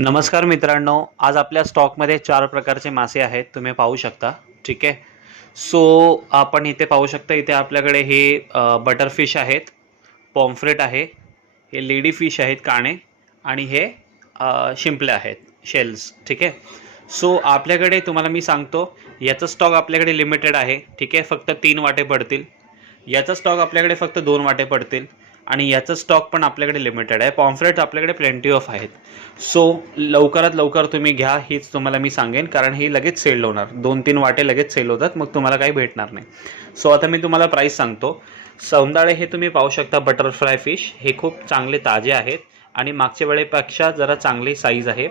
नमस्कार मित्रांनो, आज आपल्या स्टॉकमध्ये 4 प्रकारचे मासे आहेत, तुम्ही पाहू शकता. ठीक आहे. सो आपण इथे पाहू शकता, इथे आपल्याकडे हे बटरफिश आहेत, पॉम्फ्रेट आहे, हे लेडी फिश आहेत काणे, आणि हे शिंपले आहेत, शेल्स. ठीक आहे. सो आपल्याकडे तुम्हाला मी सांगतो, याचा स्टॉक आपल्याकडे लिमिटेड आहे. ठीक आहे. फक्त 3 वाटे पडतील. याचा स्टॉक आपल्याकडे फक्त 2 वाटे पडतील आणि याचा स्टॉक पण आपल्याकडे लिमिटेड आहे. पॉम्फ्रेट आपल्याकडे प्लेंटी ऑफ आहेत. सो लवकरात लवकर तुम्ही घ्या, हीच तुम्हाला मी सांगेन, कारण ही लगेच सेल होणार. 2-3 वाटे लगेच सेल होतात, मग तुम्हाला काही भेटणार नाही. सो आता मी तुम्हाला प्राईस सांगतो. सौंदाळे हे तुम्ही पाहू शकता, बटरफ्लाय फिश हे खूप चांगले ताजे आहेत आणि मागच्या वेळेपेक्षा जरा चांगली साईज आहे.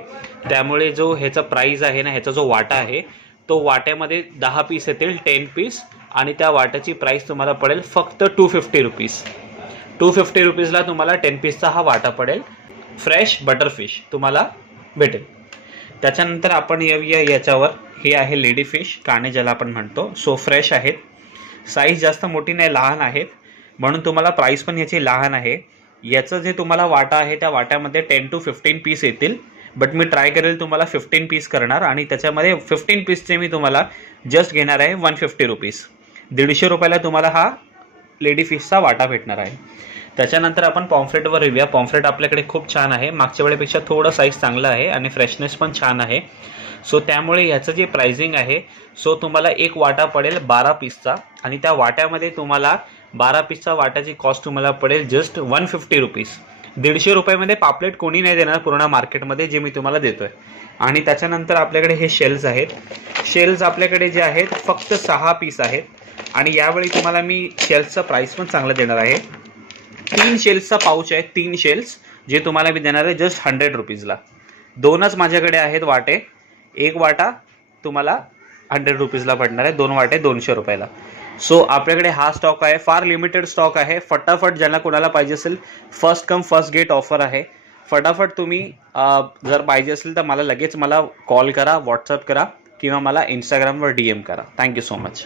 त्यामुळे जो ह्याचा प्राईस आहे ना, ह्याचा जो वाटा आहे तो वाट्यामध्ये 10 पीस येतील, 10 पीस, आणि त्या वाट्याची प्राईस तुम्हाला पडेल फक्त 250 रुपीज. 250 रुपीजला तुम्हाला 10 पीसचा हा वाटा पडेल. फ्रेश बटरफिश तुम्हाला भेटेल. त्याच्यानंतर आपण येऊया याच्यावर. हे आहे लेडी फिश, काणे ज्याला आपण म्हणतो. सो फ्रेश आहेत, साईज जास्त मोठी नाही, लहान आहेत, म्हणून तुम्हाला प्राईस पण याची लहान आहे. याचं जे तुम्हाला वाटा आहे त्या वाट्यामध्ये 10 to 15 पीस येतील, बट मी ट्राय करेल तुम्हाला 15 पीस करणार, आणि त्याच्यामध्ये 15 पीसचे मी तुम्हाला जस्ट घेणार आहे 150 रुपीज. 150 रुपयाला तुम्हाला हा लेडी फिशचा वाटा भेटणार आहे. त्याच्यानंतर आपण पॉम्फ्रेटवर येऊया. पॉम्फ्रेट आपल्याकडे खूप छान आहे, मागच्या वेळेपेक्षा थोडं साईज चांगलं आहे आणि फ्रेशनेस पण छान आहे. सो त्यामुळे ह्याचं जे प्राइसिंग आहे, सो तुम्हाला एक वाटा पडेल 12 पीसचा, आणि त्या वाट्यामध्ये तुम्हाला 12 पीसचा वाट्याची कॉस्ट तुम्हाला पडेल जस्ट 150 रुपीज. 150 रुपयामध्ये पापलेट कोणी नाही देणार पूर्ण मार्केटमध्ये, जे मी तुम्हाला देतोय. आणि त्याच्यानंतर आपल्याकडे हे शेल्स आहेत. शेल्स आपल्याकडे जे आहेत फक्त 6 पीस आहेत, आणि यावेळी तुम्हाला मी शेल्सचा प्राईस पण चांगला देणार आहे. 3 शेल्सचा पाऊच आहे, 3 शेल्स, जे तुम्हाला मी देणार आहे जस्ट 100 रुपीजला. 2च माझ्याकडे आहेत वाटे. एक वाटा तुम्हाला 100 रुपीजला पडणार आहे, 2 वाटे 200 रुपयाला. सो आपल्याकडे हा स्टॉक आहे, फार लिमिटेड स्टॉक आहे. फटाफट ज्यांना कोणाला पाहिजे असेल, first come first get offer आहे. फटाफट तुम्ही जर पाहिजे असेल तर मला लगेच कॉल करा, व्हॉट्सअप करा, किंवा मला इंस्टाग्रामवर DM करा. Thank you so much.